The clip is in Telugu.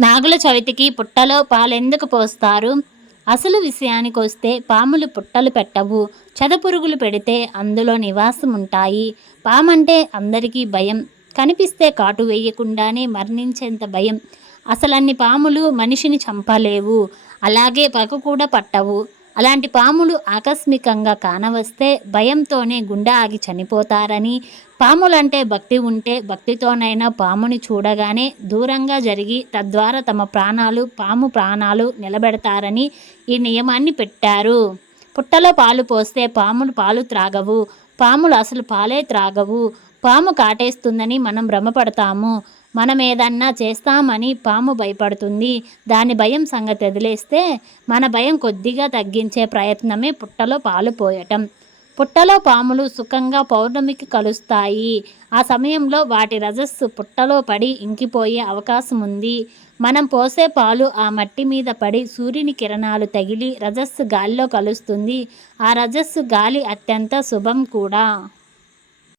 నాగుల చవితికి పుట్టలో పాలెందుకు పోస్తారు? అసలు విషయానికొస్తే పాములు పుట్టలు పెట్టవు. చెదపురుగులు పెడితే అందులో నివాసం ఉంటాయి. పామంటే అందరికీ భయం. కనిపిస్తే కాటు వేయకుండానే మరణించేంత భయం. అసలన్ని పాములు మనిషిని చంపలేవు. అలాగే పగ కూడా పట్టవు. అలాంటి పాములు ఆకస్మికంగా కానవస్తే భయంతోనే గుండె ఆగి చనిపోతారని, పాములంటే భక్తి ఉంటే భక్తితోనైనా పాముని చూడగానే దూరంగా జరిగి తద్వారా తమ ప్రాణాలు, పాము ప్రాణాలు నిలబెడతారని ఈ నియమాన్ని పెట్టారు. పుట్టలో పాలు పోస్తే పాములు పాలు త్రాగవు. పాములు అసలు పాలే త్రాగవు. పాము కాటేస్తుందని మనం భ్రమపడతాము. మనమేదన్నా చేస్తామని పాము భయపడుతుంది. దాని భయం సంగతి వదిలేస్తే మన భయం కొద్దిగా తగ్గించే ప్రయత్నమే పుట్టలో పాలు పోయటం. పుట్టలో పాములు సుఖంగా పౌర్ణమికి కలుస్తాయి. ఆ సమయంలో వాటి రజస్సు పుట్టలో పడి ఇంకిపోయే అవకాశం ఉంది. మనం పోసే పాలు ఆ మట్టి మీద పడి సూర్యుని కిరణాలు తగిలి రజస్సు గాలిలో కలుస్తుంది. ఆ రజస్సు గాలి అత్యంత శుభం కూడా.